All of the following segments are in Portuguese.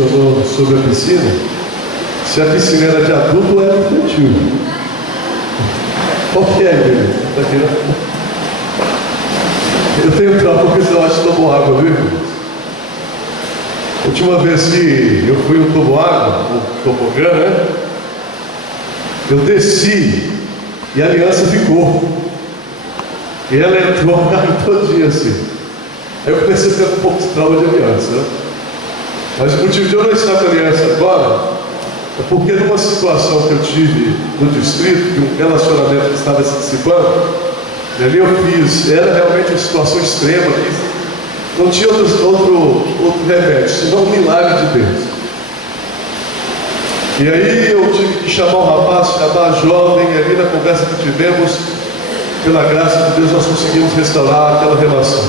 mencionou sobre a piscina, se a piscina era de adulto ou era infantil. Qual que é, igreja? Tá aqui, né? Eu tenho trauma porque eu acho que tomou água, viu? Última vez que eu fui no toboágua, no tobogã, né? Eu desci e a aliança ficou. E ela entrou a carne todinha assim. Aí eu comecei a ter um pouco de trauma de aliança, né? Mas o motivo de eu não estar com a aliança agora é porque numa situação que eu tive no distrito, de um relacionamento que estava se dissipando, e ali eu fiz, era realmente uma situação extrema, não tinha outro remédio, senão um milagre de Deus. E aí eu tive que chamar o rapaz, chamar a jovem, e ali na conversa que tivemos, pela graça de Deus, nós conseguimos restaurar aquela relação.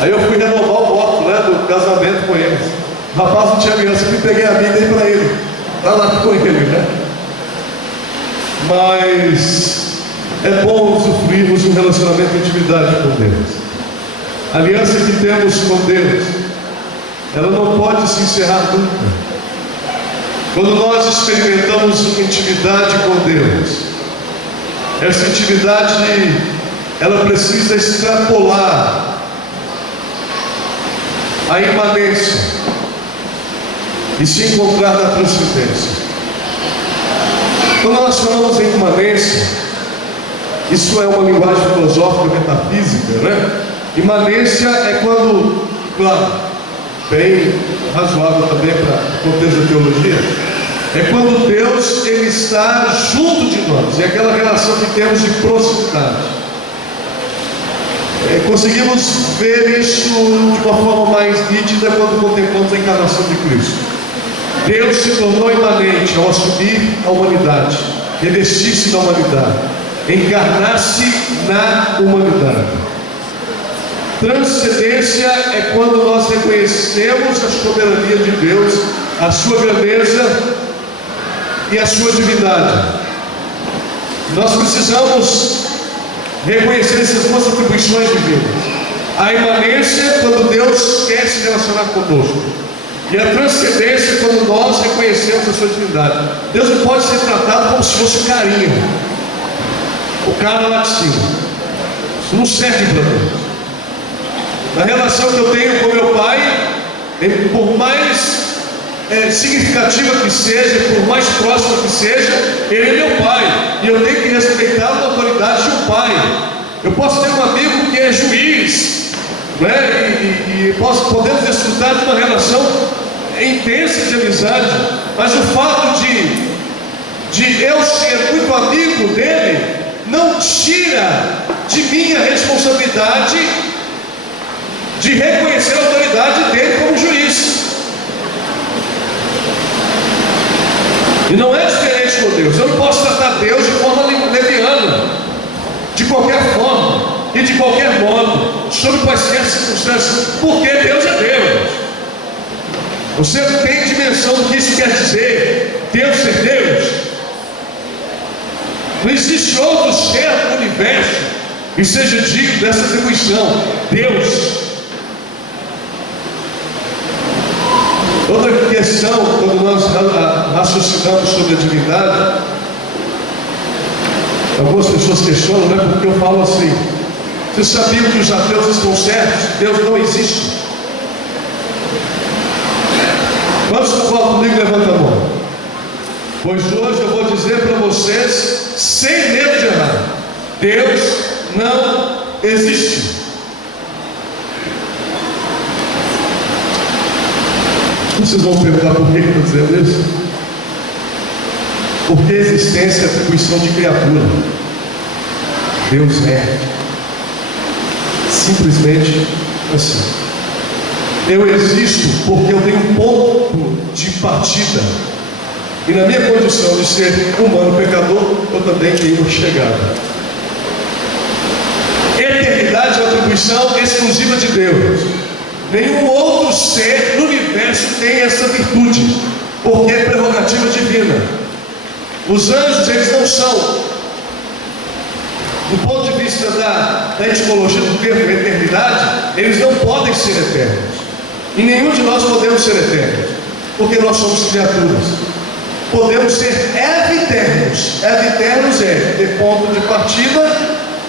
Aí eu fui renovar o voto, né, do casamento com eles. O rapaz não tinha aliança, eu peguei a minha e dei para ele. Está lá com ele, né? Mas é bom usufruirmos um relacionamento de intimidade com Deus. A aliança que temos com Deus, ela não pode se encerrar nunca. Quando nós experimentamos uma intimidade com Deus, essa intimidade, ela precisa extrapolar a imanência e se encontrar na transcendência. Quando nós falamos em imanência, isso é uma linguagem filosófica, metafísica, né? Imanência é quando, claro, bem razoável também para o contexto da teologia, é quando Deus, Ele está junto de nós, é aquela relação que temos de proximidade. Conseguimos ver isso de uma forma mais nítida quando contemplamos a encarnação de Cristo. Deus se tornou imanente ao assumir a humanidade, revestir-se da humanidade, encarnar-se na humanidade. Transcendência é quando nós reconhecemos a soberania de Deus, a sua grandeza e a sua divindade. Nós precisamos reconhecer essas duas atribuições divinas. A imanência, quando Deus quer se relacionar conosco, e a transcendência, quando nós reconhecemos a sua divindade. Deus não pode ser tratado como se fosse um carinho, o cara lá de cima. Isso não serve para Deus. Na relação que eu tenho com meu pai, por mais significativa que seja, por mais próxima que seja, ele é meu pai, e eu tenho que respeitar a autoridade de um pai. Eu posso ter um amigo que é juiz, né? e podemos desfrutar de uma relação intensa de amizade, mas o fato de eu ser muito amigo dele não tira de mim a responsabilidade de reconhecer a autoridade dele como juiz. E não é diferente com Deus. Eu não posso tratar Deus de forma leviana, de qualquer forma e de qualquer modo, sob quaisquer circunstâncias, porque Deus é Deus. Você tem dimensão do que isso quer dizer? Deus ser Deus? Não existe outro ser no universo que seja digno dessa atribuição. Deus. Outra questão, quando nós raciocinamos sobre a divindade, algumas pessoas questionam, né? Porque eu falo assim: vocês sabiam que os ateus estão certos? Deus não existe. Quantos concordam comigo? Levanta a mão. Pois hoje eu vou dizer para vocês, sem medo de errar: Deus não existe. Vocês vão perguntar por que eu estou dizendo isso? Porque a existência é atribuição de criatura. Deus é simplesmente assim. Eu existo porque eu tenho um ponto de partida, e na minha condição de ser humano pecador, eu também tenho uma chegada. Eternidade é uma atribuição exclusiva de Deus. Nenhum outro ser no universo tem essa virtude, porque é prerrogativa divina. Os anjos, eles não são, do ponto de vista da etimologia do termo eternidade, eles não podem ser eternos. E nenhum de nós podemos ser eternos. porque nós somos criaturas. Podemos ser eviternos. Eviternos é ter ponto de partida,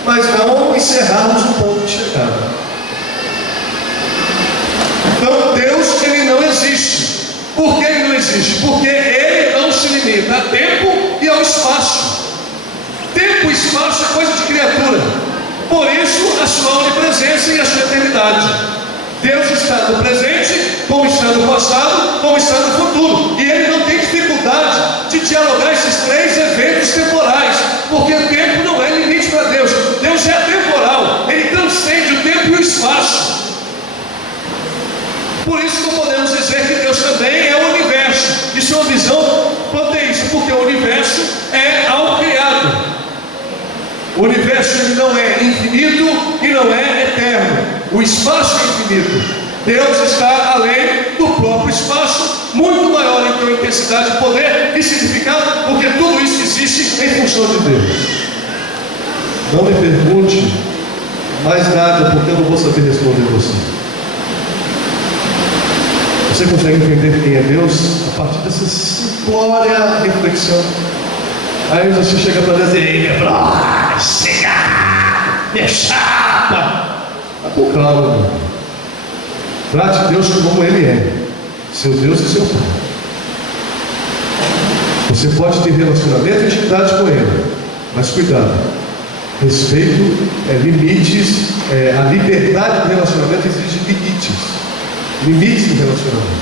mas não encerrarmos o ponto de chegada. Então Deus, Ele não existe. Por que Ele não existe? Porque Ele não se limita a tempo e ao espaço. Tempo e espaço é coisa de criatura. Por isso a sua onipresença e a sua eternidade. Deus está no presente, como está no passado, como está no futuro. E Ele não tem dificuldade de dialogar esses três eventos temporais, porque o tempo não é limite para Deus. Deus é atemporal, Ele transcende o tempo e o espaço. Por isso que podemos dizer que Deus também é o universo. Isso é uma visão panteísta, porque o universo é algo criado. O universo ele não é infinito e não é eterno. O espaço é infinito. Deus está além do próprio espaço, muito maior em sua intensidade, poder e significado, porque tudo isso existe em função de Deus. Não me pergunte mais nada, porque eu não vou saber responder você. Você consegue entender quem é Deus a partir dessa simplória reflexão? Aí você chega para Deus e diz: meu brother, chega, me chapa. Mas calma, trate Deus como Ele é, seu Deus e seu Pai. Você pode ter relacionamento e intimidade com Ele, mas cuidado, respeito, limites, a liberdade do relacionamento exige limites do relacionamento.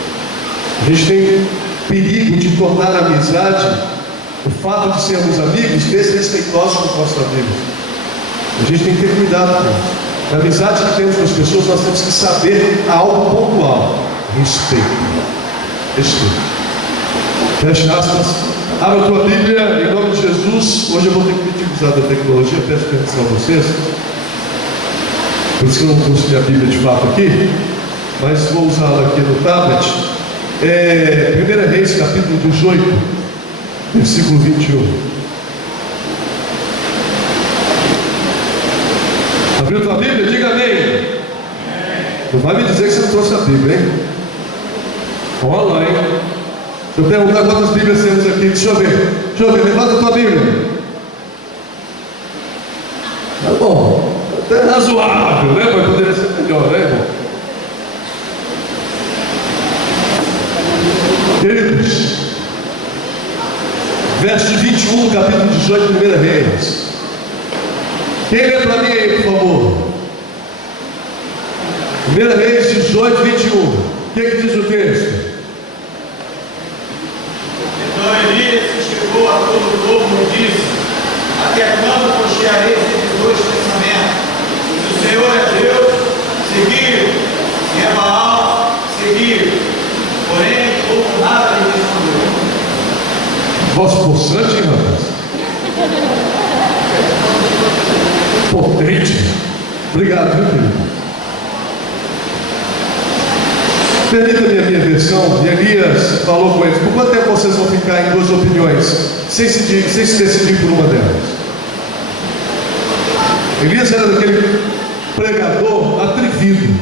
A gente tem perigo de tornar a amizade, o fato de sermos amigos, desrespeitosos com os nossos amigos. A gente tem que ter cuidado com isso. Na amizade que temos com as pessoas, nós temos que saber algo pontual: respeito. Fecha aspas. Abra a tua Bíblia em nome de Jesus. Hoje eu vou ter que utilizar da tecnologia, peço permissão a vocês. Por isso que eu não trouxe a Bíblia de fato aqui, mas vou usá-la aqui no tablet. 1 Reis, capítulo 18, versículo 21. Abriu tua Bíblia? Diga amém. Não vai me dizer que você não trouxe a Bíblia, hein? Olha lá, hein? Se eu perguntar quantas Bíblias temos aqui, deixa eu ver, levanta a tua Bíblia. Tá bom, até razoável, né? Mas poderia ser melhor, né, irmão? Queridos, verso 21, capítulo 18, 1 Reis. Quem lê para mim aí, por favor? 1 Reis 18, 21. O que diz o texto? Então Elias chegou a todo o povo e disse: até quando cocheareis esses dois pensamentos? Se o Senhor é Deus, seguiu; se é Baal, seguiu. Porém, o povo nada lhe respondeu. Voz possante, hein, rapaz? Potente. Obrigado, meu querido. Permita-me a minha versão. E Elias falou com eles: por quanto tempo vocês vão ficar em duas opiniões, sem se decidir por uma delas? Elias era daquele pregador atrevido,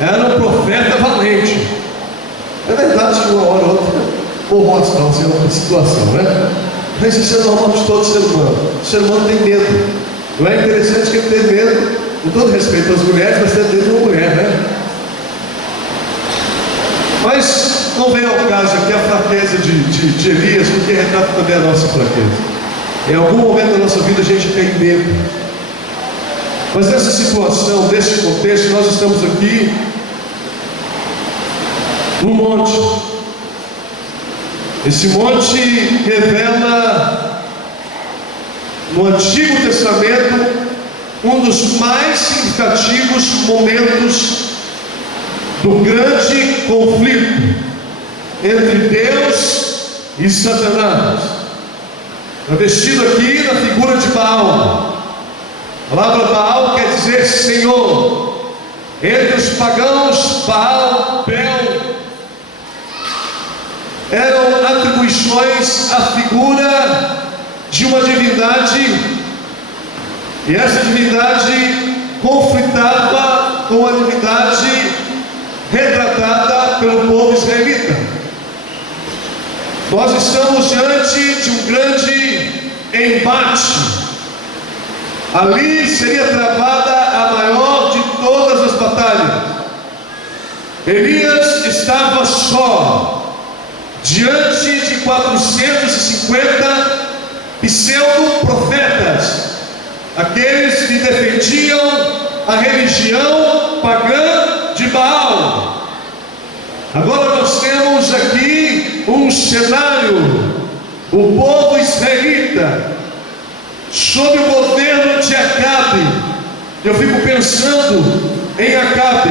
era um profeta valente. É verdade que uma hora ou outra porra astral, assim, uma situação, né? Mas isso é normal de todo ser humano. O ser humano tem medo. Não é interessante que ele tenha medo, com todo respeito às mulheres, mas tem medo de uma mulher, né? Mas não vem ao caso aqui a fraqueza de Elias, porque retrata também a nossa fraqueza. Em algum momento da nossa vida a gente tem medo. Mas nessa situação, nesse contexto, nós estamos aqui no monte. Esse monte revela no Antigo Testamento um dos mais significativos momentos do grande conflito entre Deus e Satanás. Está vestido aqui na figura de Baal. A palavra Baal quer dizer Senhor. Entre os pagãos, Baal, Bel, eram atribuições à figura de uma divindade, e essa divindade conflitava com a divindade retratada pelo povo israelita. Nós estamos diante de um grande embate. Ali seria travada a maior de todas as batalhas. Elias estava só, diante de 450 pseudo-profetas, aqueles que defendiam a religião pagã de Baal. Agora nós temos aqui um cenário, o povo israelita, sob o governo de Acabe. Eu fico pensando em Acabe.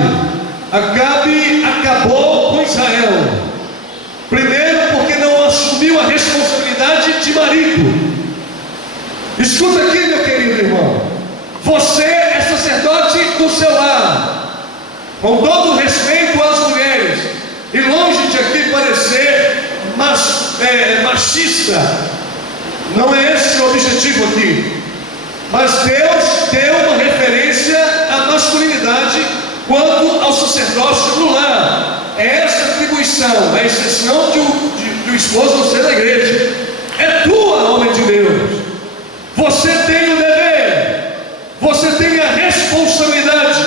Acabe acabou com Israel. Primeiro porque não assumiu a responsabilidade de marido. Escuta aqui, meu querido irmão. Você é sacerdote do seu lar, com todo o respeito às mulheres, e longe de aqui parecer machista, não é esse o objetivo aqui. Mas Deus deu uma referência à masculinidade quanto ao sacerdócio no lar. É essa atribuição, a exceção de o esposo não ser da igreja. É tua, homem de Deus. Você tem o dever, você tem a responsabilidade,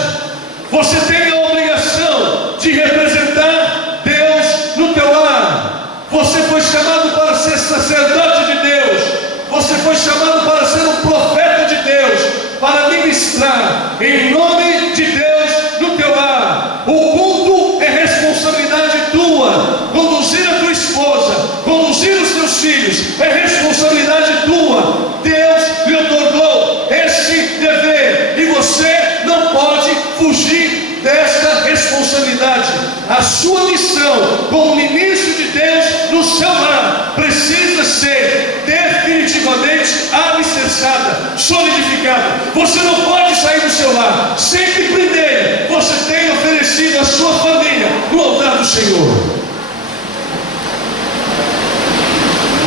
você tem a obrigação de representar Deus no teu lar. Você foi chamado para ser sacerdote de Deus. Você foi chamado para ser um profeta de Deus, para ministrar em nome de Deus no teu lar. O culto é responsabilidade tua. Conduzir a tua esposa, conduzir os teus filhos, é responsabilidade tua. Deus lhe otorgou esse dever e você não pode fugir desta responsabilidade. A sua missão como ministro de Deus no seu lar precisa ser definitivamente alicerçada, solidificada. Você não pode sair do seu lar sem que primeiro você tenha oferecido a sua família no altar do Senhor.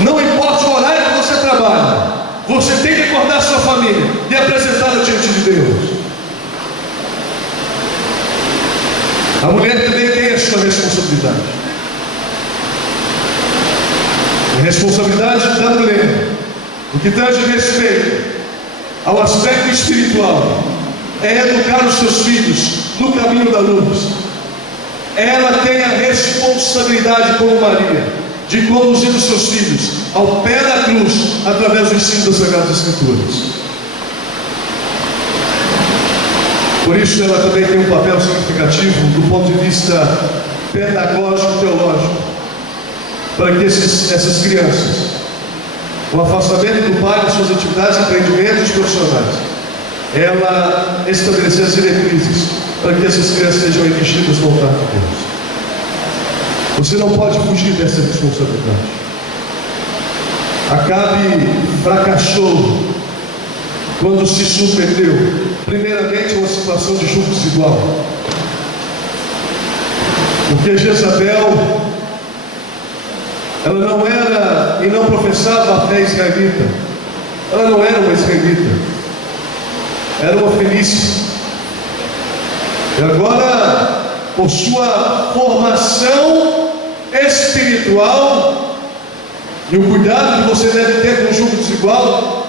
Não importa o horário que você trabalha, você tem que acordar a sua família e apresentá-la diante de Deus. A mulher também tem a sua responsabilidade. A responsabilidade da mulher, o que tange respeito ao aspecto espiritual, é educar os seus filhos no caminho da luz. Ela tem a responsabilidade, como Maria, de conduzir os seus filhos ao pé da cruz, através do ensino das Sagradas Escrituras. Por isso ela também tem um papel significativo do ponto de vista pedagógico, teológico, para que essas crianças, o afastamento do pai das suas atividades, empreendimentos profissionais, ela estabelecer as diretrizes para que essas crianças sejam investidas no altar de Deus. Você não pode fugir dessa responsabilidade. Acabe fracassou quando se submeteu primeiramente a uma situação de julgo desigual, porque Jezabel, ela não era e não professava a fé israelita. Ela não era uma israelita, era uma fenícia. E agora, por sua formação espiritual e o cuidado que você deve ter com o julgo desigual,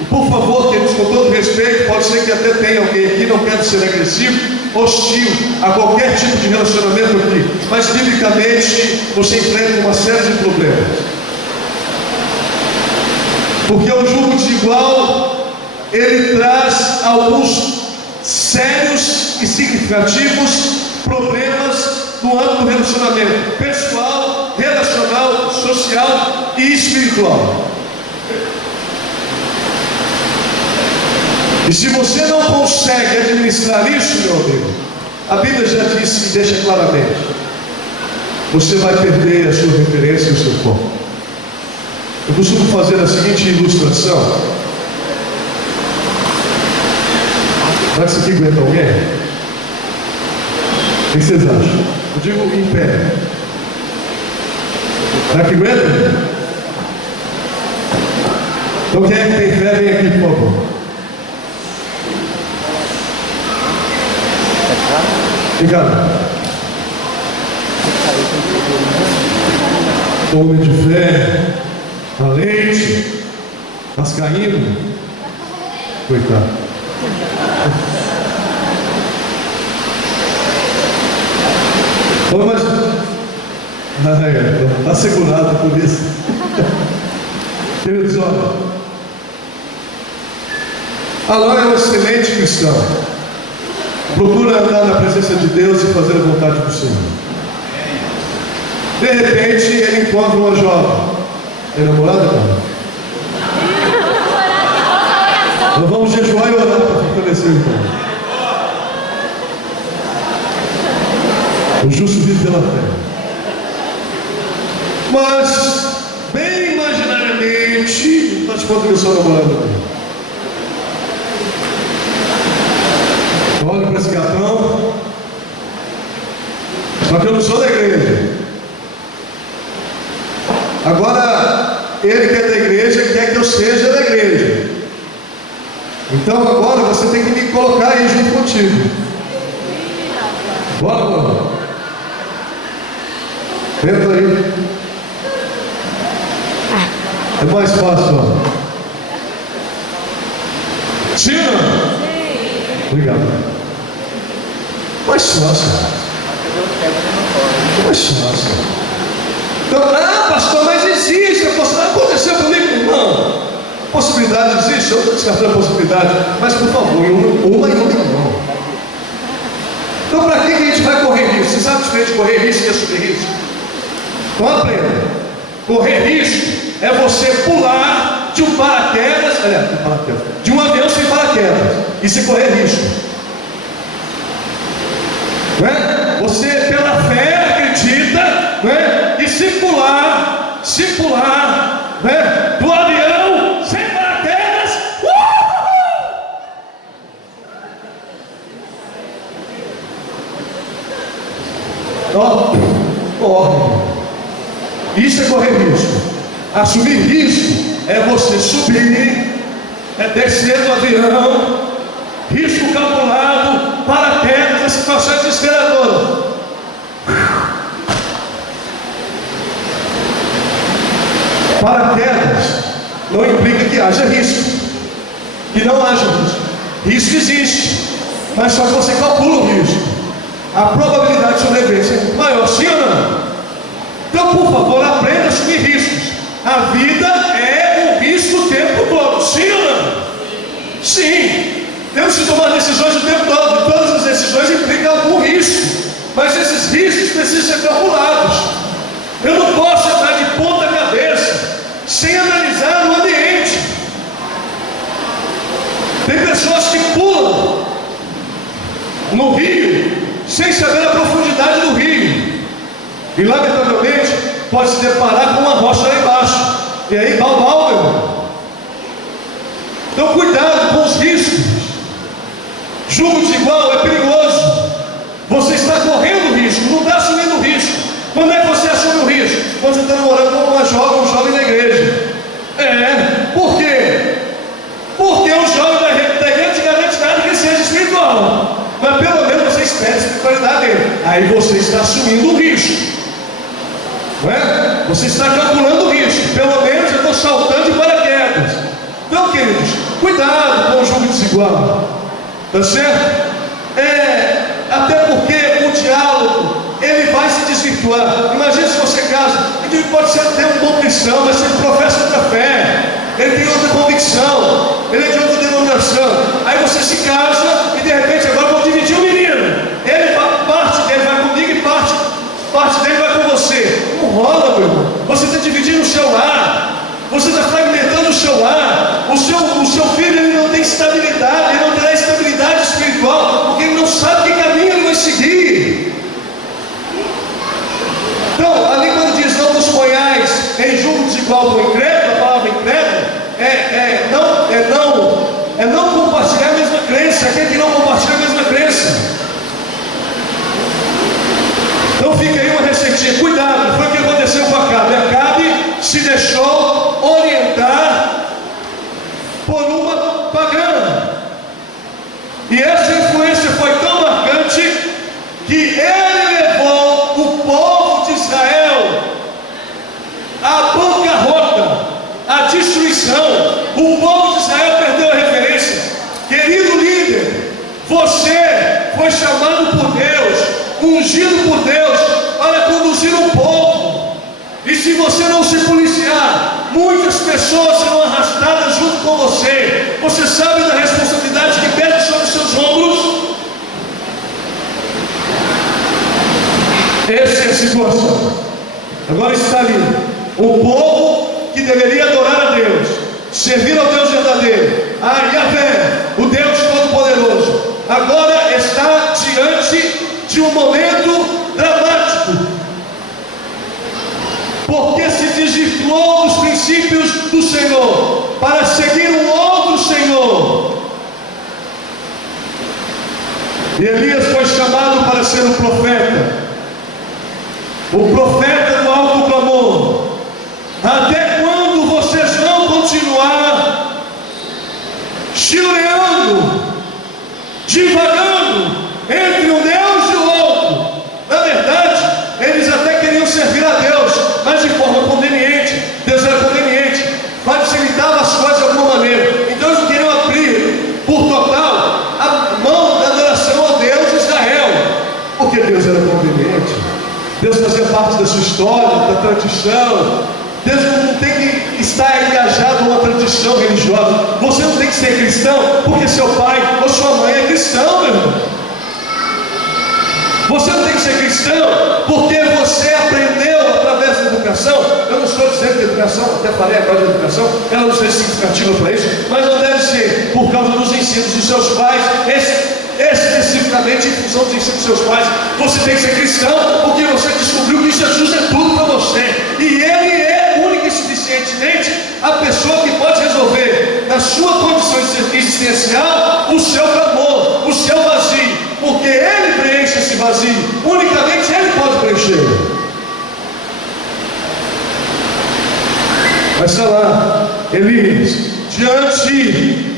e por favor, queridos, com todo respeito, pode ser que até tenha alguém aqui, não quero ser agressivo, hostil a qualquer tipo de relacionamento aqui, mas biblicamente você enfrenta uma série de problemas. Porque o julgo desigual, ele traz alguns sérios e significativos problemas no âmbito do relacionamento pessoal, relacional, social e espiritual. E se você não consegue administrar isso, meu amigo, a Bíblia já disse e deixa claramente, você vai perder a sua referência e o seu foco. Eu costumo fazer a seguinte ilustração. Será que isso aqui aguenta alguém? O que vocês acham? Eu digo em pé. Será que aguenta? Então quem é que tem fé, vem aqui, por favor. Obrigado. homem de fé, valente, vascaíno, coitado. Mas está segurado por isso. Queridos, olha, Alain é um excelente cristão. Procura andar na presença de Deus e fazer a vontade do Senhor. De repente, ele encontra uma jovem. É namorada, cara? Nós vamos jejuar e orar para fortalecer o irmão. O justo vive pela fé. Mas, bem imaginariamente, nós podemos só namorada dele. Olha para esse gatão. Só que eu não sou da igreja. Agora, ele que é da igreja quer que eu seja da igreja. Então agora você tem que me colocar aí junto contigo. Bora, bora. Entra aí. É mais fácil, ó. Tira. Obrigado. Mais fácil. Mais fácil. Então, pastor, mas existe. Aconteceu comigo? Não. Possibilidade existe. Eu estou descartando a possibilidade. Mas, por favor, uma e outra não. Então, para que a gente vai correr risco? Você sabe a diferença de correr risco e assumir risco? Então, aprenda. Correr risco é você pular de um paraquedas, de um avião sem paraquedas. Isso é correr risco. Não é? Você, pela fé, acredita, não é? E se pular, não é? Do avião sem paraquedas, isso é correr risco. Assumir risco é você subir, é descer do avião, risco calculado, paraquedas, a situação é desesperadora. Paraquedas não implica que haja risco, que não haja risco. Risco existe, mas só que você calcula o risco. A probabilidade de sobrevivência é muito maior, sim ou não? Então, por favor, aprenda a assumir riscos. A vida é um risco o tempo todo, sim ou não? Sim. Temos que tomar decisões o tempo todo. E todas as decisões implicam algum risco. Mas esses riscos precisam ser calculados. Eu não posso entrar de ponta cabeça sem analisar o ambiente. Tem pessoas que pulam no rio sem saber a profundidade do rio. E lamentavelmente pode se deparar com uma rocha lá embaixo. E aí, balbal, meu irmão. Então, cuidado com os riscos. Julgo desigual é perigoso. Você está correndo risco, não está assumindo risco. Quando é que você assume o risco? Quando você está namorando com um jovem da igreja. Por quê? Porque o jovem da igreja te garante nada que ele seja espiritual. Mas pelo menos você espera a espiritualidade dele. Aí você está assumindo o risco. Não é? Você está calculando o risco. Pelo menos eu estou saltando de paraquedas. Então, queridos, cuidado com o jogo desigual. Tá certo? Até porque o diálogo ele vai se desvirtuar. Imagina se você casa. Ele pode ser até um bom cristão, mas ele professa outra fé. Ele tem outra convicção. Ele é de outra denominação. Aí você se casa e de repente agora vou dividir o menino. Parte dele vai comigo e parte dele vai com você. Não rola, meu irmão. Você está dividindo o seu lar. Você está fragmentando o seu lar. O seu filho ele não tem estabilidade. Ele não terá estabilidade espiritual. Porque ele não sabe que caminho ele vai seguir. Então, ali quando diz não vos ponhais em julgo desigual com o incrédulo, a palavra incrédulo não compartilhar a mesma crença. Aquele que não compartilha a mesma crença. Então fica aí uma receitinha. Cuidado, foi o que aconteceu com Acabe. Acabe se deixou orientar por uma pagã. E essa influência foi tão marcante que ele levou o povo de Israel O povo de Israel perdeu a referência. Querido líder, você foi chamado por Deus, ungido por Deus, para conduzir o povo. E se você não se policiar, muitas pessoas serão arrastadas junto com você. Você sabe da responsabilidade que pesa sobre os seus ombros? Essa é a situação. Agora está ali o povo que deveria adorar a Deus, servir ao Deus verdadeiro, a Yahvé, o Deus Todo-Poderoso, agora está diante de um momento dramático, porque se desvirtuou dos princípios do Senhor para seguir um outro Senhor. E Elias foi chamado para ser um profeta, o profeta do alto clamor. Até quando vocês vão continuar chileando, divagando entre um Deus e o outro? Na verdade, eles até queriam servir a Deus, mas de forma conveniente. Deus era conveniente, facilitava as coisas de alguma maneira. Então eles não queriam abrir por total a mão da adoração ao Deus de Israel, porque Deus era conveniente. Deus fazia parte da sua história, da tradição. Deus não tem que estar engajado numa tradição religiosa. Você não tem que ser cristão porque seu pai ou sua mãe é cristão, meu irmão. Você não tem que ser cristão porque você aprendeu através da educação. Eu não estou dizendo que a educação, até falei agora de educação, ela não seja significativa para isso, mas não deve ser por causa dos ensinos dos seus pais, especificamente em função dos ensinos dos seus pais. Você tem que ser cristão porque você descobriu que Jesus é tudo para você, e Ele é única e suficientemente a pessoa que pode resolver na sua condição existencial o seu clamor, o seu vazio, porque Ele preenche esse vazio, unicamente Ele pode preencher. Mas está lá Elias diante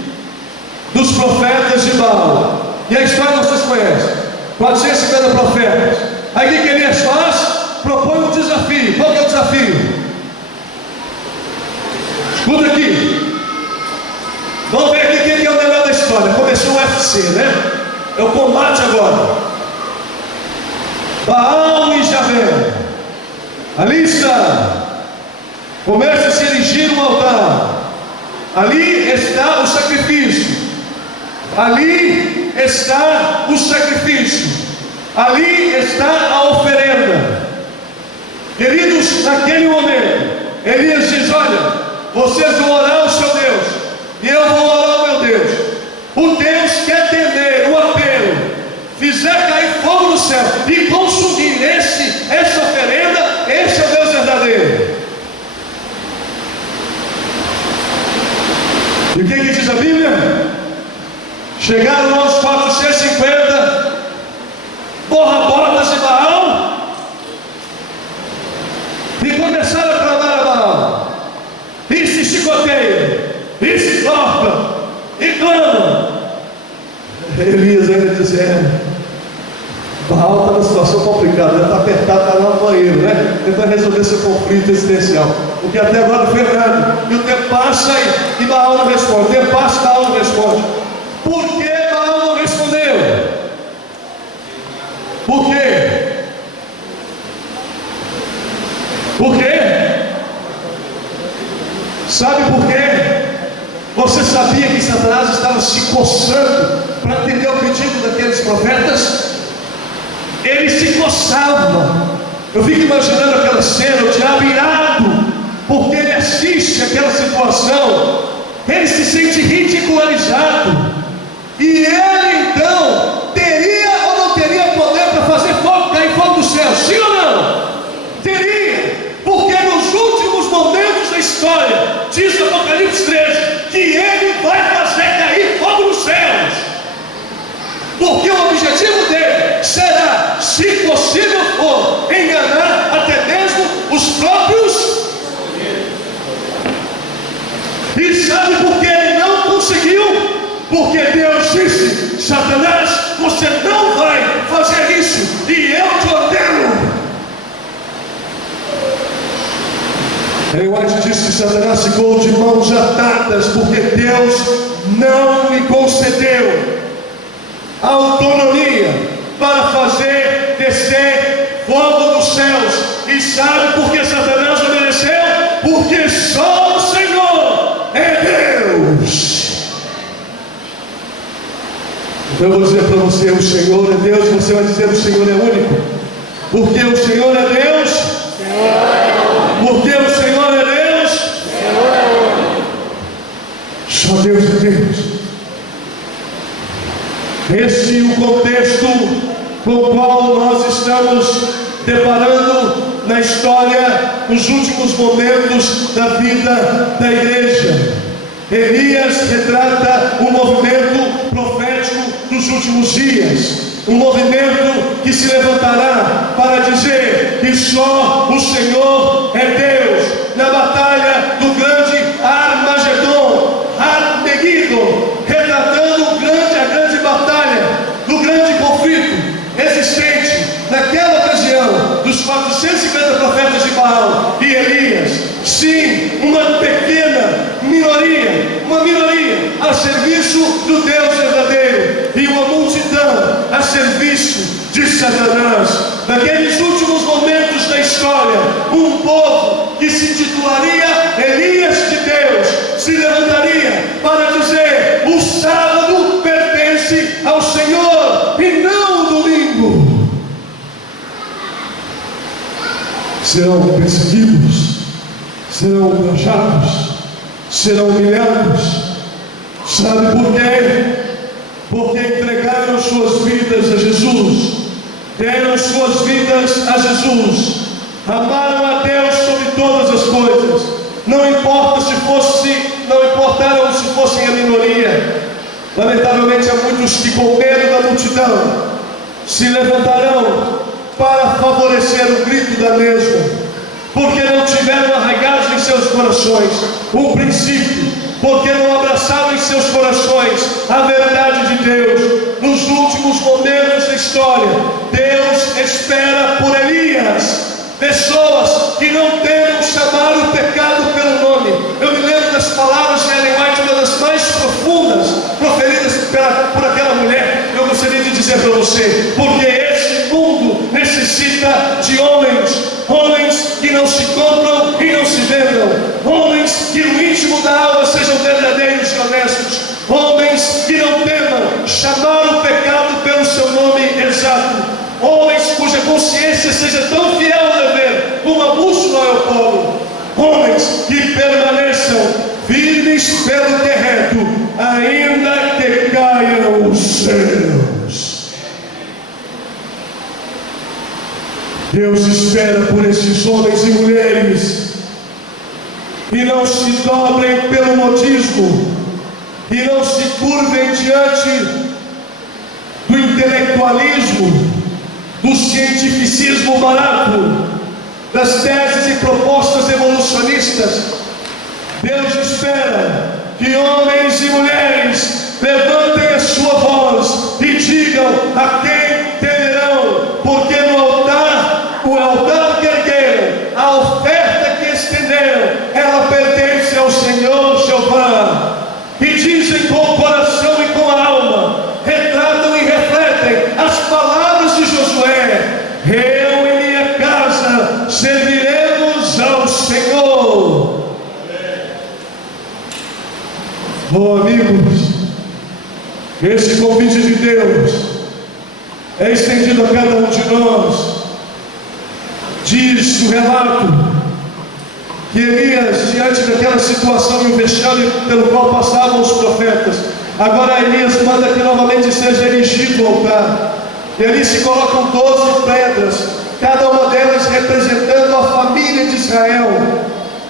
dos profetas de Baal. E a história vocês conhecem, 450 profetas. Aí o que Elias faz? Propõe um desafio. Qual que é o desafio? Escuta aqui. Vamos ver aqui quem é o melhor da história. Começou o UFC, né? É o combate agora. Baal e Javé. Ali está. Começa a se erigir um altar. Ali está o sacrifício. Ali está o sacrifício. Ali está a oferenda. Queridos, naquele momento, Elias diz: olha, vocês vão orar ao seu Deus, e eu vou orar ao meu Deus. O Deus que atender o apelo, fizer cair fogo no céu e consumir essa oferenda, esse é o Deus verdadeiro. E o que diz a Bíblia? Chegaram aos 450 borra-botas de Baal e começaram a clamar a Baal, e se chicoteiam, e se cortam, e clamam. Elias ainda diz: Baal está numa situação complicada, está apertado, está lá no banheiro, né? Ele vai resolver seu conflito existencial, porque até agora não fez nada, e o tempo passa e Baal não responde, o tempo passa e Baal não responde. Por que Baal não respondeu? Por quê? Por quê? Sabe por quê? Você sabia que Satanás estava se coçando para atender ao pedido daqueles profetas? Ele se coçava. Eu fico imaginando aquela cena, o diabo irado, porque ele assiste aquela situação, ele se sente ridicularizado. E ele então teria ou não teria poder para fazer fogo, cair fogo do céu? Sim ou não? Teria, porque nos últimos momentos da história, diz Apocalipse 13, que ele vai fazer cair fogo dos céus, porque o objetivo dele será, se possível for, enganar até mesmo os próprios. E sabe por que ele não conseguiu? Porque Deus disse: Satanás, você não vai fazer isso, e eu te ordeno. Ellen White diz que Satanás ficou de mãos atadas, porque Deus não lhe concedeu a autonomia para fazer descer fogo dos céus. E sabe por que Satanás obedeceu? Porque só o Senhor é Deus. Então eu vou dizer para você: o Senhor é Deus. Você vai dizer: o Senhor é único. Porque o Senhor é Deus. Porque o Senhor é Deus. Só Deus é Deus. Este é o contexto com o qual nós estamos deparando na história, nos últimos momentos da vida da igreja. Elias retrata o movimento profético dos últimos dias, um movimento que se levantará para dizer que só o Senhor é Deus. Na batalha do grande Armagedon, Armagedon, retratando a grande batalha, do grande conflito existente naquela ocasião, dos 450 profetas de Baal e Elias. Sim, uma pequena minoria, a serviço do Deus verdadeiro, e uma multidão a serviço de Satanás. Naqueles últimos momentos da história, um povo que se titularia Elias de Deus se levantaria para dizer: o sábado pertence ao Senhor e não o domingo. Serão perseguidos, serão ultrajados, serão humilhados. Sabe por quê? Porque entregaram suas vidas a Jesus, deram suas vidas a Jesus, amaram a Deus sobre todas as coisas. Não importaram se fossem a minoria. Lamentavelmente há muitos que, com medo da multidão, se levantarão para favorecer o grito da mesma, porque não tiveram arraigados em seus corações um princípio, porque não abraçaram em seus corações a verdade de Deus. Nos últimos momentos da história, Deus espera por Elias pessoas que não tentam chamar o pecado pelo nome. Eu me lembro das palavras de Ellen White, uma das mais profundas proferidas por aquela mulher. Eu gostaria de dizer para você: porque esse mundo necessita de homens que não se compram e não se vendam, homens que no íntimo da alma sejam verdadeiros e honestos, homens que não temam chamar o pecado pelo seu nome exato, homens cuja consciência seja tão fiel ao dever como a bússola ao polo, homens que permaneçam firmes pelo que é reto, ainda que caiam os céus. Deus espera por esses homens e mulheres que não se dobrem pelo modismo, que não se curvem diante do intelectualismo, do cientificismo barato, das teses e propostas evolucionistas. Deus espera que homens e mulheres levantem a sua voz e digam a quem temerão, porque o altar que ergueram, a oferta que estenderam, ela pertence ao Senhor Jeová. E dizem com o coração e com a alma, retratam e refletem as palavras de Josué: eu e minha casa serviremos ao Senhor. Oh, amigos, esse convite de Deus é estendido a cada um de nós. Diz o relato que Elias, diante daquela situação e o vexame pelo qual passavam os profetas, agora Elias manda que novamente seja erigido o altar. E ali se colocam 12 pedras, cada uma delas representando a família de Israel.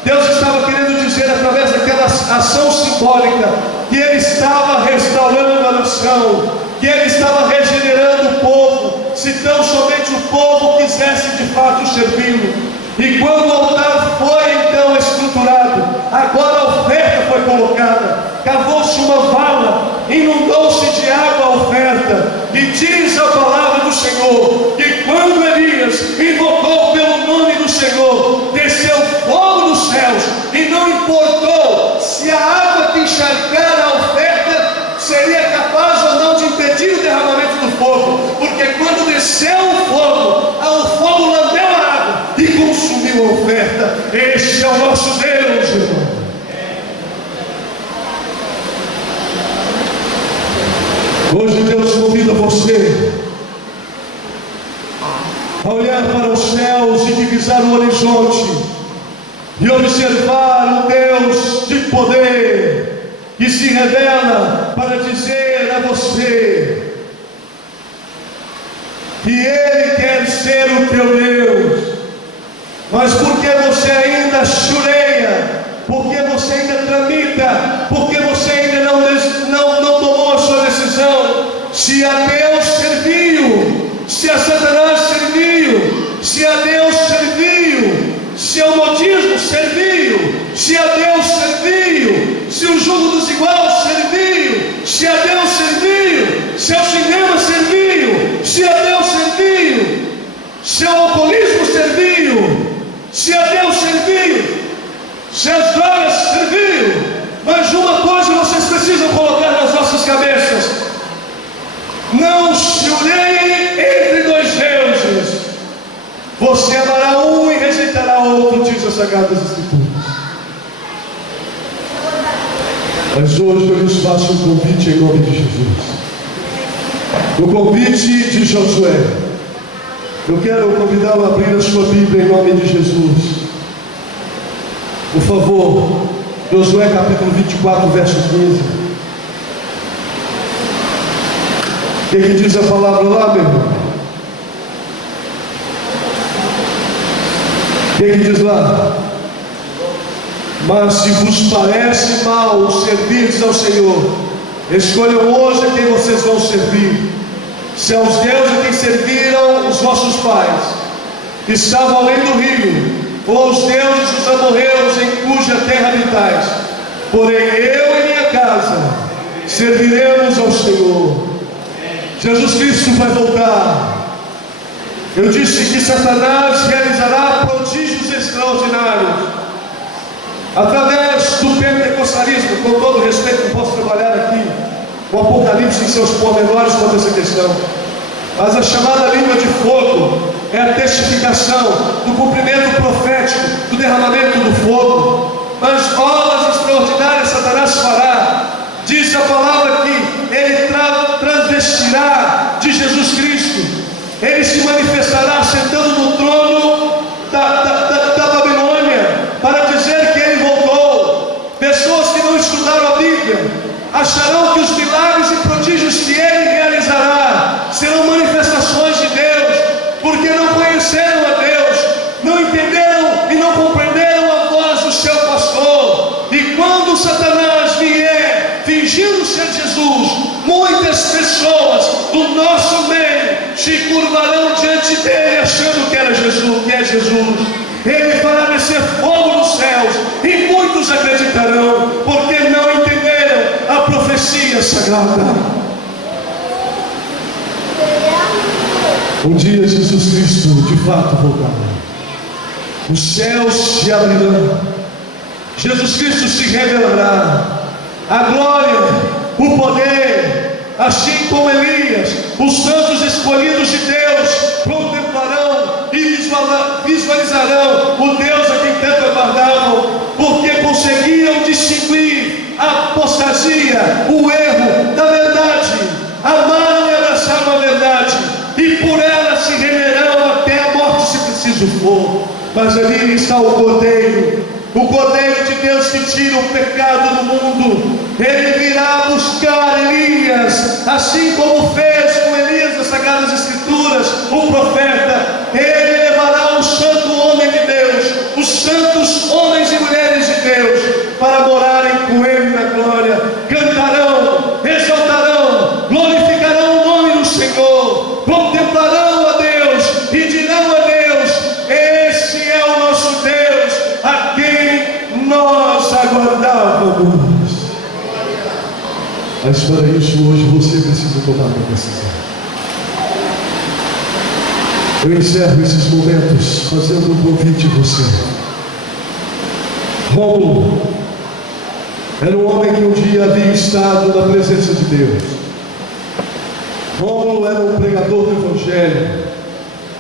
Deus estava querendo dizer, através daquela ação simbólica, que Ele estava restaurando a nação, que Ele estava regenerando o povo, se tão somente o povo quisesse de fato servi-lo. E quando o altar foi então estruturado, agora a oferta foi colocada, cavou-se uma vala, inundou-se de água a oferta, e diz a palavra do Senhor, que quando Elias invocou pelo nome do Senhor, desceu fogo do céu céus, e não importou se a água que encharcara a oferta seria capaz ou não de impedir o derramamento do fogo, porque quando desceu o fogo lambeu a água e consumiu a oferta. Este é o nosso Deus, irmão. Hoje Deus convida você a olhar para os céus e divisar o horizonte e observar o Deus de poder que se revela para dizer a você que Ele quer ser o teu Deus, mas porque você ainda chuleia, porque você ainda tramita, porque você ainda não tomou a sua decisão, se a Deus serviu, se a Satanás serviu, se a Deus serviu, se ao modismo serviu, se a Deus serviu, se o jugo dos iguais serviu, se a Deus serviu, se ao cinema serviu, se a Deus serviu, se ao alcoolismo serviu, se a Deus serviu, se as drogas serviu. Mas uma coisa vocês precisam colocar nas nossas cabeças: não chuleiem entre dois deuses. Você amará um e rejeitará outro, diz as Sagradas Escrituras. Mas hoje eu lhes faço um convite em nome de Jesus. O convite de Josué. Eu quero convidá-lo a abrir a sua Bíblia em nome de Jesus. Por favor, Josué capítulo 24, verso 15. O que diz a palavra lá, meu irmão? O que diz lá? Mas se vos parece mal servir ao Senhor, escolham hoje a quem vocês vão servir. Se aos deuses a quem serviram os vossos pais, que estavam além do rio, ou aos deuses dos amorreus em cuja terra habitais. Porém eu e minha casa serviremos ao Senhor. Jesus Cristo vai voltar. Eu disse que Satanás realizará prodígios extraordinários através do pentecostalismo. Com todo respeito, não posso trabalhar aqui o Apocalipse em seus pormenores quanto a essa questão, mas a chamada língua de fogo é a testificação do cumprimento profético, do derramamento do fogo. Mas obras extraordinárias Satanás fará. Diz a palavra que ele transvestirá de Jesus Cristo. Ele se manifestará sentando no trono da Babilônia para dizer que ele voltou. Pessoas que não estudaram a Bíblia acharão que os milagres e prodígios que ele realizará serão manifestações de Deus, porque não conheceram a Deus, não entenderam e não compreenderam a voz do seu pastor. E quando Satanás vier fingindo ser Jesus, muitas pessoas do nosso meio se curvarão diante dele achando que era Jesus, que é Jesus. Ele fará descer fogo dos céus e muitos acreditarão, porque não entenderam a profecia sagrada. Um dia Jesus Cristo de fato voltará. Os céus se abrirão. Jesus Cristo se revelará. A glória, o poder, assim como Elias, os santos escolhidos de Deus contemplarão e visualizarão o Deus a quem tanto aguardavam, porque conseguiram distinguir a apostasia, o erro da verdade, amaram e abraçaram a verdade, e por ela se renderão até a morte se preciso for. Mas ali está o Cordeiro de Deus que tira o pecado do mundo. Ele virá buscar Elias, assim como fez com Elias nas Sagradas Escrituras, o profeta. Ele levará o santo homem de Deus, os santos homens e mulheres de Deus, para morarem com ele na glória. Cantarão, exaltarão, glorificarão o nome do Senhor, contemplarão a Deus e dirão a Deus: esse é o nosso Deus, a quem nós aguardávamos. Mas para isso hoje você precisa tomar uma decisão. Eu encerro esses momentos fazendo um convite a você. Rômulo era um homem que um dia havia estado na presença de Deus. Rômulo era um pregador do Evangelho,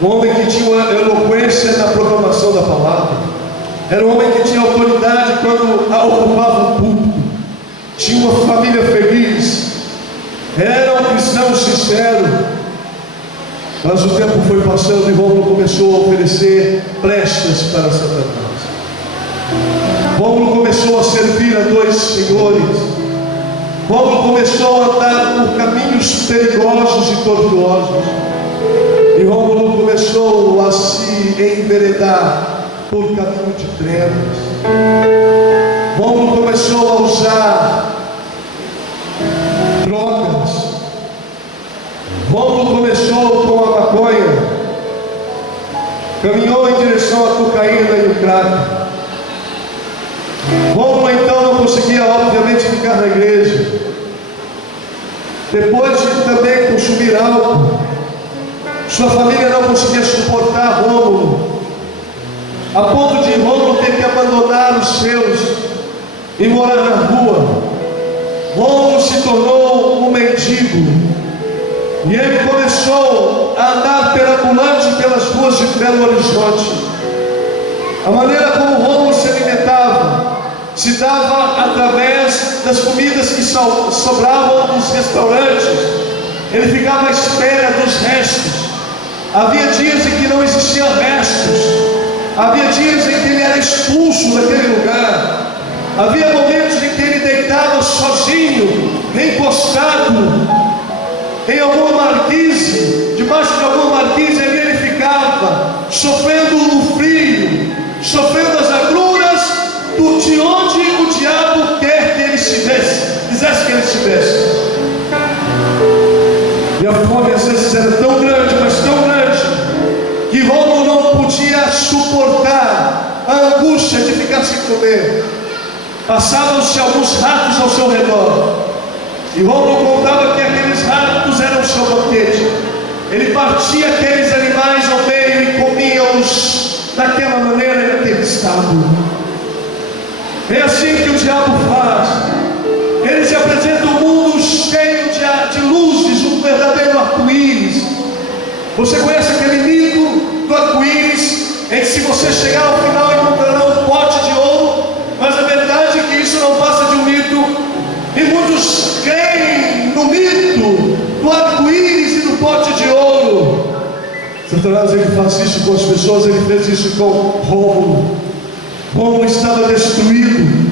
um homem que tinha uma eloquência na proclamação da palavra, era um homem que tinha autoridade quando ocupava um púlpito, tinha uma família feliz, era um cristão sincero. Mas o tempo foi passando e Rômulo começou a oferecer prestas para Satanás. Rômulo começou a servir a dois senhores. Rômulo começou a andar por caminhos perigosos e tortuosos. E Rômulo começou a se enveredar por caminho de trevas. Rômulo começou a usar drogas. Rômulo começou com a maconha, caminhou em direção à cocaína e o crack. Rômulo então não conseguia obviamente ficar na igreja. Depois de também consumir álcool, sua família não conseguia suportar Rômulo, a ponto de Rômulo ter que abandonar os seus e morar na rua. Rômulo se tornou um mendigo. E ele começou a andar perambulante pelas ruas de Belo Horizonte. A maneira como Rômulo se alimentava se dava através das comidas que sobravam dos restaurantes. Ele ficava à espera dos restos. Havia dias em que não existiam restos. Havia dias em que ele era expulso daquele lugar. Havia momentos em que ele deitava sozinho, encostado em alguma marquise, debaixo de alguma marquise, ali ele ficava, sofrendo o frio, sofrendo as agruras de onde o diabo quer que ele quisesse que ele estivesse. E a fome às vezes era tão grande, mas tão grande, que Rômulo não podia suportar a angústia de ficar sem comer. Passavam-se alguns ratos ao seu redor. E Rômulo contava que aqueles ratos eram o seu banquete. Ele partia aqueles animais ao meio e comia-os daquela maneira e naquele estado. É assim que o diabo faz. Ele se apresenta um mundo cheio de luzes, um verdadeiro arco-íris. Você conhece aquele mito do arco-íris, em que se você chegar ao final encontrará um pote de ouro, mas a verdade é que isso não passa de um mito. E muitos creem no mito do arco-íris e do pote de ouro. Satanás, ele faz isso com as pessoas. Ele fez isso com Rômulo. Rômulo estava destruído,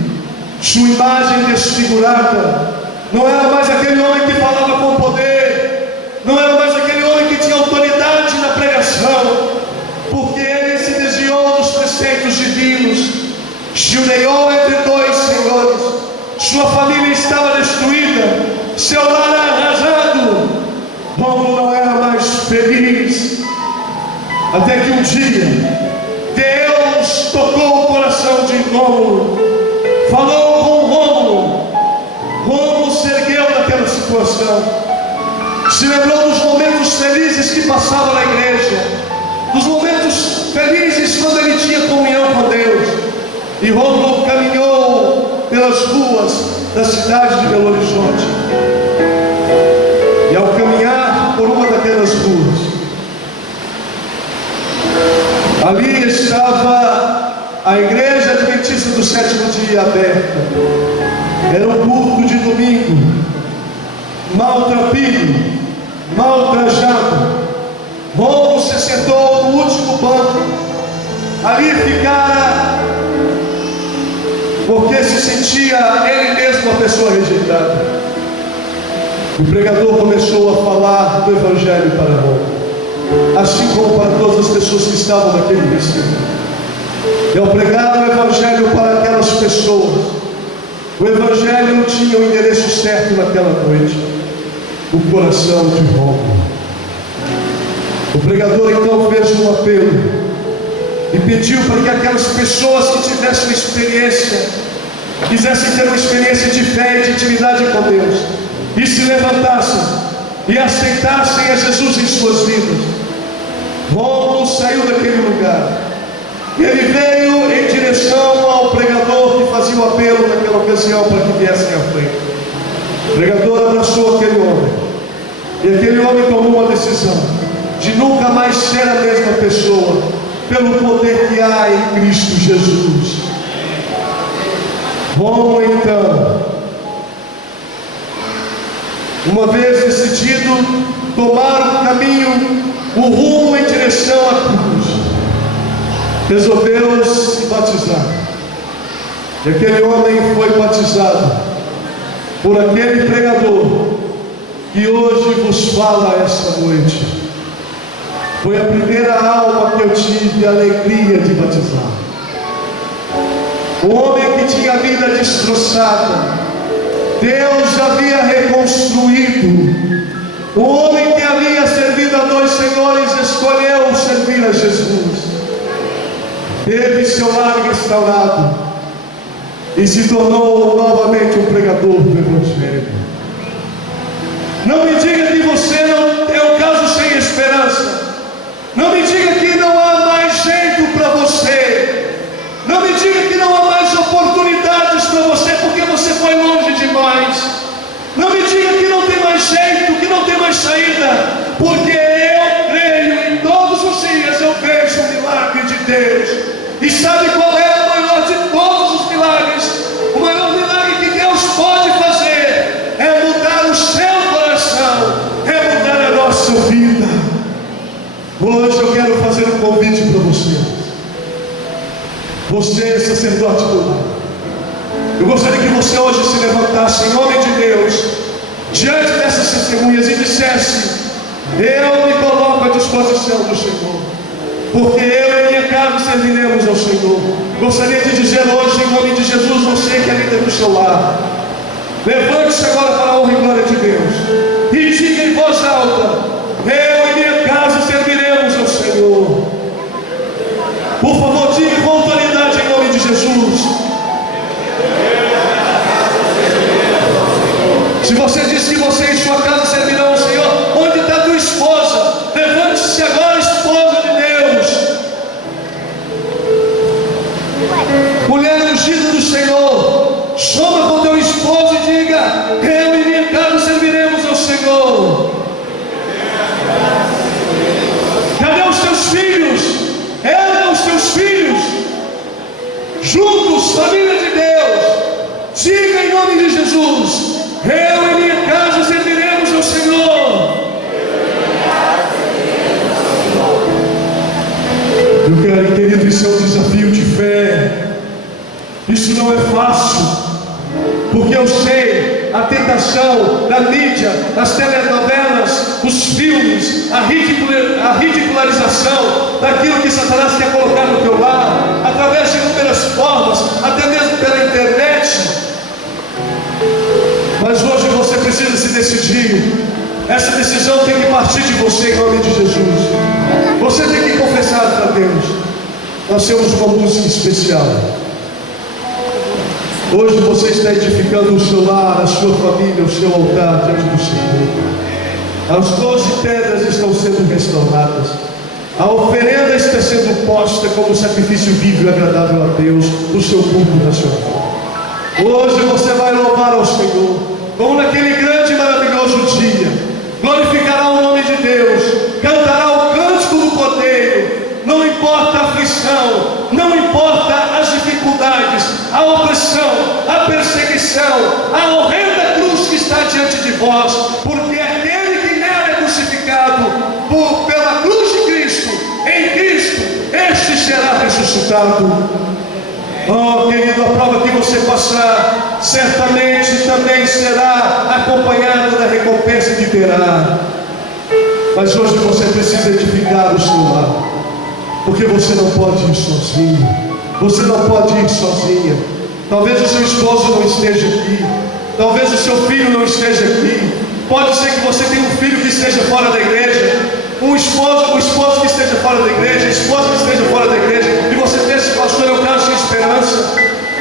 sua imagem desfigurada. Não era mais aquele homem que falava com poder, não era mais aquele homem que tinha autoridade na pregação, porque ele se desviou dos preceitos divinos, chuleou entre dois senhores. Sua família estava destruída, seu lar arrasado. Rômulo não era mais feliz. Até que um dia, Deus tocou o coração de Rômulo, falou com Rômulo. Rômulo se ergueu daquela situação, se lembrou dos momentos felizes que passava na igreja, dos momentos felizes quando ele tinha comunhão com Deus. E Rômulo caminhou pelas ruas da cidade de Belo Horizonte. E ao caminhar por uma daquelas ruas, ali estava a igreja adventista do sétimo dia aberta. Era um culto de domingo, maltrapilho, maltrajado. Rômulo se sentou no último banco. Ali ficara, porque se sentia ele mesmo uma pessoa rejeitada. O pregador começou a falar do Evangelho para Rômulo, assim como para todas as pessoas que estavam naquele recinto. E ao pregar o Evangelho para aquelas pessoas, o Evangelho não tinha o endereço certo naquela noite, o coração de Rômulo. O pregador então fez um apelo e pediu para que aquelas pessoas que tivessem uma experiência, quisessem ter uma experiência de fé e de intimidade com Deus, e se levantassem e aceitassem a Jesus em suas vidas. Rômulo saiu daquele lugar. Ele veio em direção ao pregador ocasião para que viessem à frente. O pregador abraçou aquele homem, e aquele homem tomou uma decisão de nunca mais ser a mesma pessoa, pelo poder que há em Cristo Jesus. Bom, então, uma vez decidido tomar o caminho, o rumo em direção à cruz, resolveu se batizar. E aquele homem foi batizado por aquele pregador que hoje vos fala esta noite. Foi a primeira alma que eu tive a alegria de batizar. O homem que tinha a vida destroçada, Deus havia reconstruído. O homem que havia servido a dois senhores escolheu servir a Jesus. Teve seu lar restaurado e se tornou novamente um pregador do Evangelho. Não me diga que você não é um caso sem esperança. Não me diga que não há mais jeito para você. Não me diga que não há mais oportunidades para você, porque você foi longe demais. Não me diga que não tem mais jeito, que não tem mais saída, porque eu creio, em todos os dias eu vejo o milagre de Deus. E sabe qual é o maior de todos os milagres? O maior milagre que Deus pode fazer é mudar o seu coração, é mudar a nossa vida. Hoje eu quero fazer um convite para você. Você, sacerdote do lar, eu gostaria que você hoje se levantasse em nome de Deus, diante dessas testemunhas, e dissesse: eu me coloco à disposição do Senhor, porque eu e minha casa serviremos ao Senhor. Gostaria de dizer hoje, em nome de Jesus, você que habita no seu lar, levante-se agora para a honra e glória de Deus, e diga em voz alta: eu e minha casa serviremos ao Senhor. Por favor, diga com autoridade em nome de Jesus. Se você diz que você e sua casa servirão ao Senhor, onde está tua esposa? Levante-se agora, esposa de Deus. Mulher ungida do Senhor, chama com teu esposo e diga: eu e minha casa serviremos ao Senhor. Cadê os teus filhos? Erga os teus filhos. Juntos, família de Deus, diga em nome de Jesus: eu e minha casa serviremos ao Senhor. Eu quero, querido, isso é um desafio de fé. Isso não é fácil, porque eu sei a tentação da mídia, das telenovelas, os filmes, a ridicularização daquilo que Satanás quer colocar no teu lar, através de inúmeras formas, até mesmo pela internet. Mas hoje você precisa se decidir. Essa decisão tem que partir de você em nome de Jesus. Você tem que confessar para Deus. Nós temos uma música especial. Hoje você está edificando o seu lar, a sua família, o seu altar diante do Senhor. As 12 pedras estão sendo restauradas. A oferenda está sendo posta como sacrifício vivo e agradável a Deus, o seu culto nacional. Hoje você vai louvar ao Senhor, como naquele grande e maravilhoso dia. Glorificará o nome de Deus, cantará o cântico do Cordeiro. Não importa a aflição, não importa as dificuldades, a opressão, a perseguição, a horrenda cruz que está diante de vós, porque aquele que nela é crucificado pela cruz de Cristo, em Cristo, este será ressuscitado. Oh, querido, a prova que você passar certamente também será acompanhada da recompensa que terá. Mas hoje você precisa edificar o seu lar, porque você não pode ir sozinho. Você não pode ir sozinha. Talvez o seu esposo não esteja aqui, talvez o seu filho não esteja aqui. Pode ser que você tenha um filho que esteja fora da igreja, um esposo que esteja fora da igreja, a esposa que esteja fora da igreja, e você pense: pastor, eu quero sem esperança.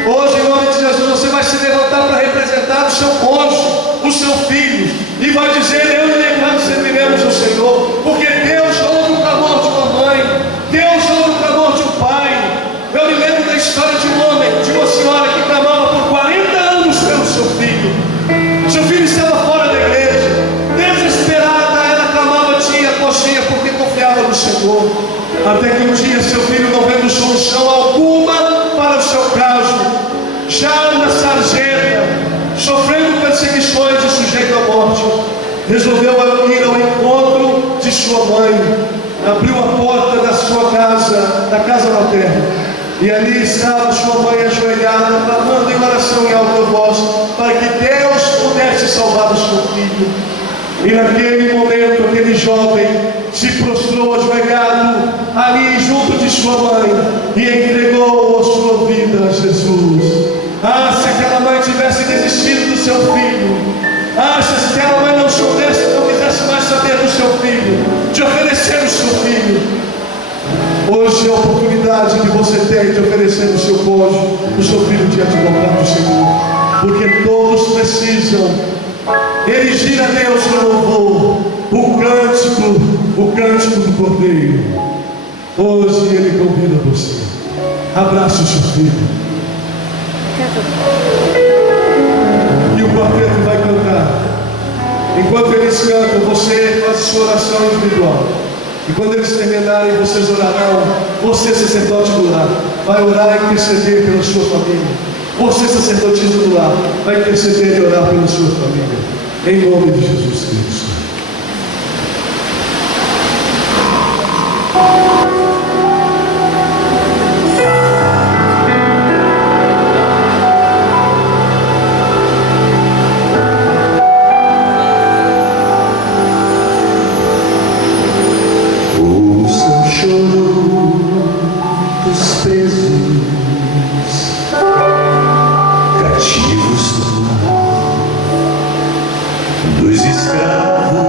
Hoje, em nome de Jesus, você vai se levantar para representar o seu cônjuge, o seu filho, e vai dizer: eu e minha casa serviremos ao Senhor, porque Deus ouve o clamor de uma mãe, Deus ouve o clamor de um pai. Eu me lembro da história de um homem, de uma senhora que clamava por 40 anos sarjeta, sofrendo perseguições e sujeito à morte, resolveu ir ao encontro de sua mãe, abriu a porta da sua casa, da casa materna, e ali estava sua mãe ajoelhada, clamando em oração em alta voz, para que Deus pudesse salvar o seu filho. E naquele momento, aquele jovem se prostrou ajoelhado ali junto de sua mãe e entregou a sua vida a Jesus. Ah, se aquela mãe tivesse desistido do seu filho, se aquela mãe não soubesse, não quisesse mais saber do seu filho, de oferecer o seu filho, hoje é a oportunidade que você tem de oferecer o seu cônjuge, o seu filho diante do altar do Senhor, porque todos precisam erigir a Deus no louvor, o cântico do Cordeiro. Hoje Ele convida você, abrace o seu filho, e o quarteto vai cantar. Enquanto eles cantam, você faz a sua oração individual, e quando eles terminarem, vocês orarão. Você, sacerdote do lar, vai orar e interceder pela sua família. Você, sacerdotisa do lar, vai interceder e orar pela sua família, em nome de Jesus Cristo. Dos escravos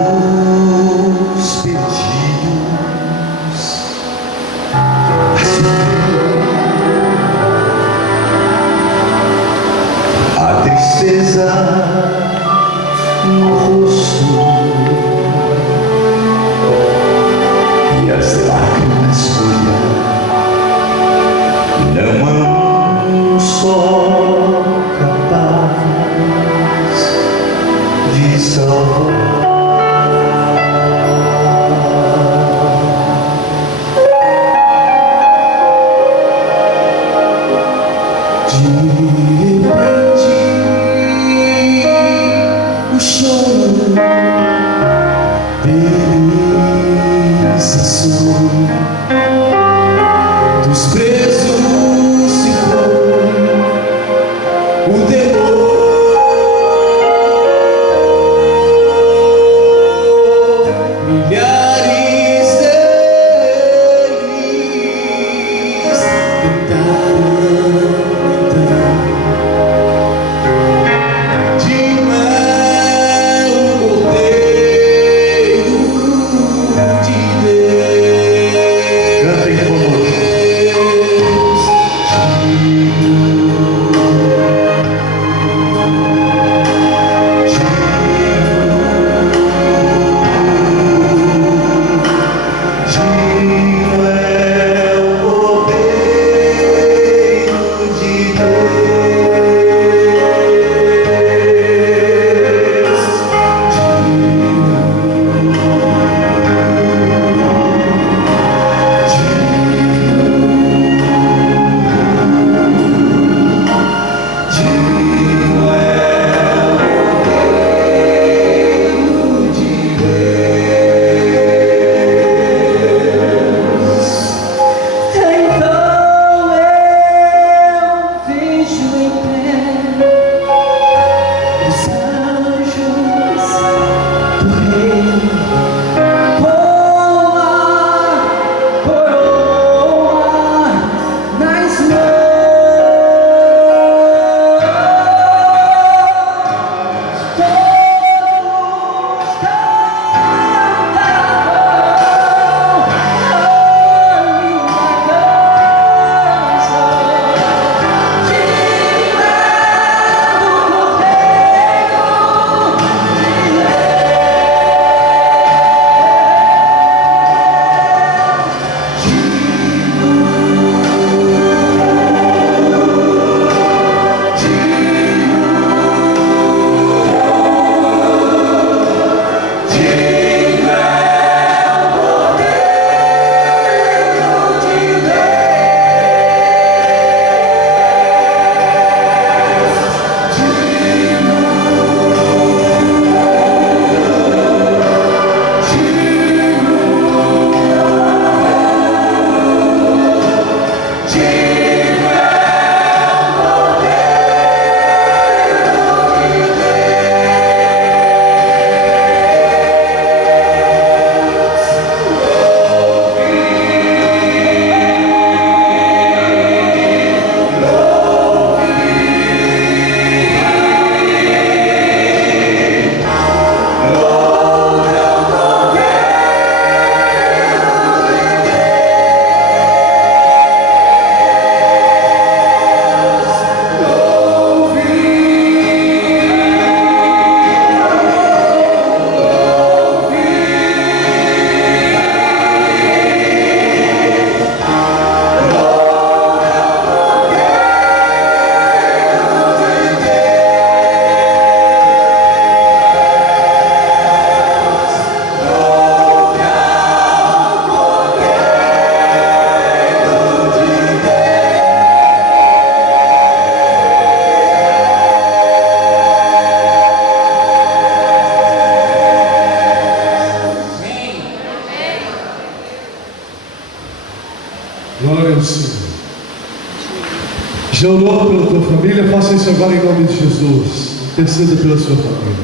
faça isso agora em nome de Jesus. Interceda pela sua família.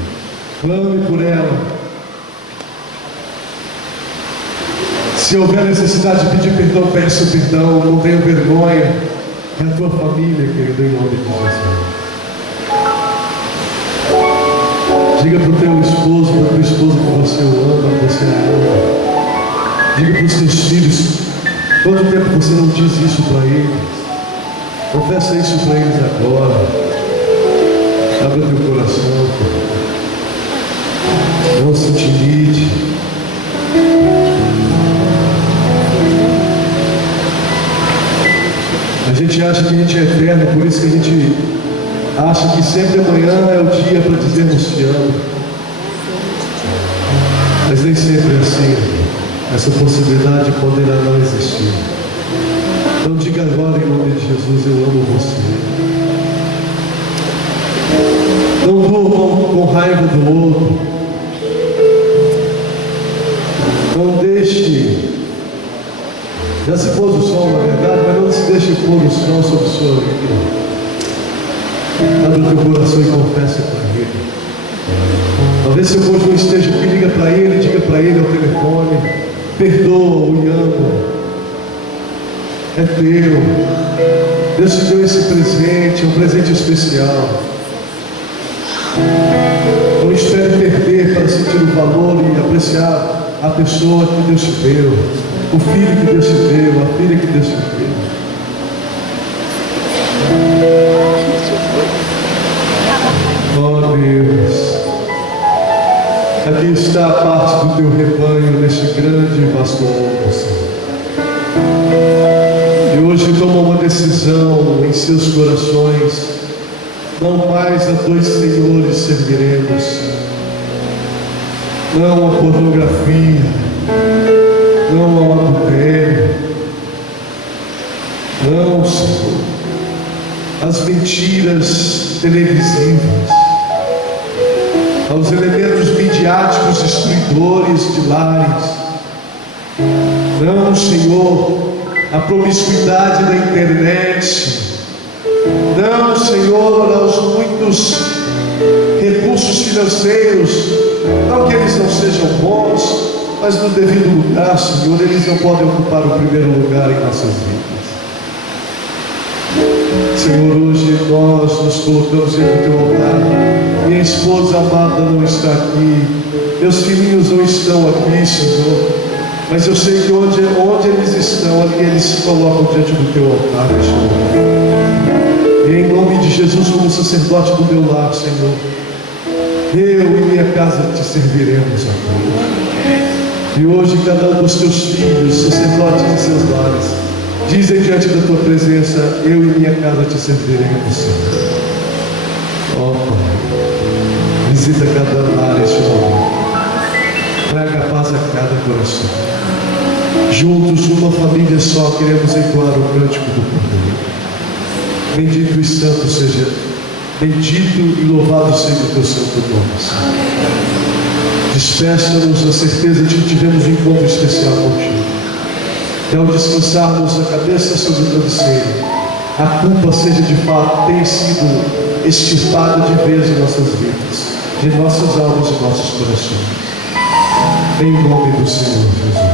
Clame por ela. Se houver necessidade de pedir perdão, peça perdão. Não tenha vergonha. É a tua família, querido, em nome de Jesus. Diga para o teu esposo, para a tua esposa que você o ama, que você a ama. Diga para os teus filhos. Quanto tempo você não diz isso para eles? Confessa isso para eles agora. Abra teu coração, não se intimide. A gente acha que a gente é eterno, por isso que a gente acha que sempre amanhã é o dia para dizermos te amo. Mas nem sempre é assim. Essa possibilidade poderá não existir. Então diga agora em nome de Jesus: eu amo você. Não durmam com raiva do outro. Não deixe. Já se pôs o sol, na verdade, mas não se deixe pôr o sol sobre sua vida. Abre o teu coração e confessa para ele. Talvez seu cônjuge não esteja aqui, liga para ele, diga para ele ao telefone: perdoa-o e ama. É teu. Deus te deu esse presente, é um presente especial. Não espere perder para sentir o valor e apreciar a pessoa que Deus te deu, o filho que Deus te deu, a filha que Deus te deu. Oh Deus, aqui está a parte do teu rebanho neste grande e vasto mundo, Senhor. E hoje toma uma decisão em seus corações: não mais a dois senhores serviremos, não a pornografia, não ao adultério, não, Senhor, as mentiras televisivas, aos elementos midiáticos destruidores de lares. Não, Senhor, a promiscuidade da internet. Não, Senhor, aos muitos recursos financeiros. Não que eles não sejam bons, mas no devido lugar, Senhor, eles não podem ocupar o primeiro lugar em nossas vidas. Senhor, hoje nós nos colocamos diante do teu altar. Minha esposa amada não está aqui, meus filhinhos não estão aqui, Senhor, mas eu sei que onde eles estão, ali eles se colocam diante do teu altar, Senhor. E em nome de Jesus, como sacerdote do meu lar, Senhor, eu e minha casa te serviremos, Senhor. E hoje cada um dos teus filhos, sacerdotes de seus lares, dizem diante da tua presença: eu e minha casa te serviremos, Senhor. Ó Pai, visita cada lar este momento, traga paz a cada coração. Juntos, numa família só, queremos entoar o cântico do Cordeiro. Bendito e santo seja, bendito e louvado seja o teu santo nome, Senhor. Despeça-nos na certeza de que tivemos um encontro especial contigo. E ao descansarmos a cabeça sobre o travesseiro, a culpa seja de fato, tenha sido extirpada de vez em nossas vidas, de nossas almas e nossos corações. Em nome do Senhor Jesus.